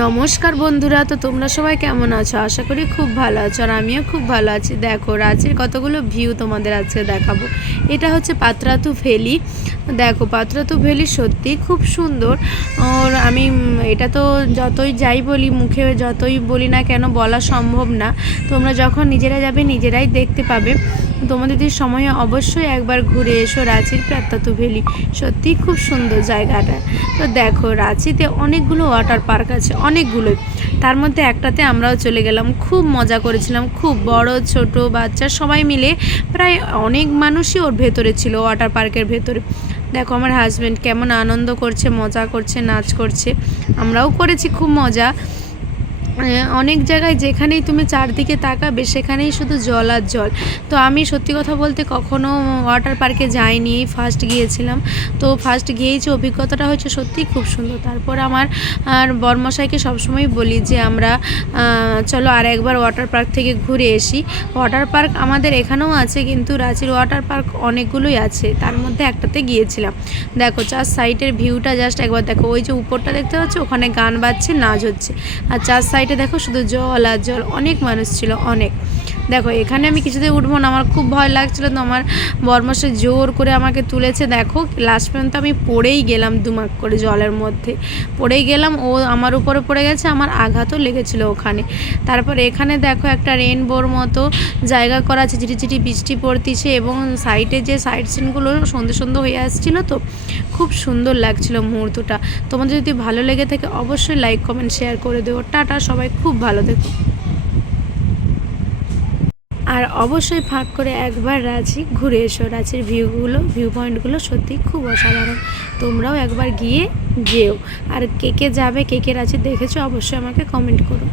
নমস্কার বন্ধুরা, তো তোমরা সবাই কেমন আছো? আশা করি খুব ভালো আছো, আর আমিও খুব ভালো আছি। দেখো রাঁচির কতগুলো ভিউ তোমাদের আজকে দেখাবো। এটা হচ্ছে পাত্রাতু ভ্যালি। দেখো পাত্রাতু ভ্যালি সত্যি খুব সুন্দর। আর আমি এটা তো যতই যাই বলি, মুখে যতই বলি না কেন বলা সম্ভব না। তোমরা যখন নিজেরা যাবে নিজেরাই দেখতে পাবে। তোমাদের যদি সময় অবশ্যই একবার ঘুরে এসো রাঁচির পাত্রাতু ভ্যালি, সত্যিই খুব সুন্দর জায়গাটা। তো দেখো রাঁচিতে অনেকগুলো ওয়াটার পার্ক আছে, অনেকগুলোই। তার মধ্যে একটাতে আমরাও চলে গেলাম, খুব মজা করেছিলাম, খুব বড় ছোট বাচ্চা সবাই মিলে, প্রায় অনেক মানুষই ওর ভেতরে ছিল, ওয়াটার পার্কের ভেতরে। দেখো আমার হাজব্যান্ড কেমন আনন্দ করছে, মজা করছে, নাচ করছে, আমরাও করেছি খুব মজা। অনেক জায়গায় যেখানেই তুমি চারদিকে তাকাবে সেখানেই শুধু জল আর জল। তো আমি সত্যি কথা বলতে কখনো ওয়াটার পার্কে যাইনি, ফার্স্ট গিয়েছিলাম। তো ফার্স্ট গিয়েছি, অভিজ্ঞতাটা হচ্ছে সত্যিই খুব সুন্দর। তারপর আমার বরমশাইকে সবসময় বলি যে আমরা চলো আর একবার ওয়াটার পার্ক থেকে ঘুরে এসি। ওয়াটার পার্ক আমাদের এখানেও আছে, কিন্তু রাঁচির ওয়াটার পার্ক অনেকগুলোই আছে, তার মধ্যে একটাতে গিয়েছিলাম। দেখো চার সাইডের ভিউটা জাস্ট একবার দেখো, ওই যে উপরটা দেখতে পাচ্ছ, ওখানে গান বাজছে, নাচ হচ্ছে, আর চার সাইডে দেখো শুধু জল আর জল। অনেক মানুষ ছিল, অনেক। দেখো এখানে আমি কিছুতে উঠবো না, আমার খুব ভয় লাগছিলো, তো আমার বরমশাই জোর করে আমাকে তুলেছে। দেখো লাস্ট পর্যন্ত আমি পড়েই গেলাম, দুমাক করে জলের মধ্যে পড়েই গেলাম, ও আমার উপরে পড়ে গেছে, আমার আঘাতও লেগেছিলো ওখানে। তারপর এখানে দেখো একটা রেনবোর মতো জায়গা করা আছে, ঝিরিঝিরি বৃষ্টি পড়তিছে, এবং সাইডে যে সাইড সিনগুলো সন্ধ্যে সন্ধ্যে হয়ে আসছিলো, তো খুব সুন্দর লাগছিল মুহূর্তটা। তোমাদের যদি ভালো লেগে থাকে অবশ্যই লাইক কমেন্ট শেয়ার করে দেবো। টাটা, সবাই খুব ভালো থেকো। আর অবশ্যই ফাঁক করে একবার রাঁচি ঘুরে এসো। রাঁচির ভিউ পয়েন্টগুলো সত্যি খুব অসাধারণ, তোমরাও একবার গিয়ে যেও। আর কে কে যাবে, কে কে রাঁচি দেখেছো অবশ্যই আমাকে কমেন্ট করো।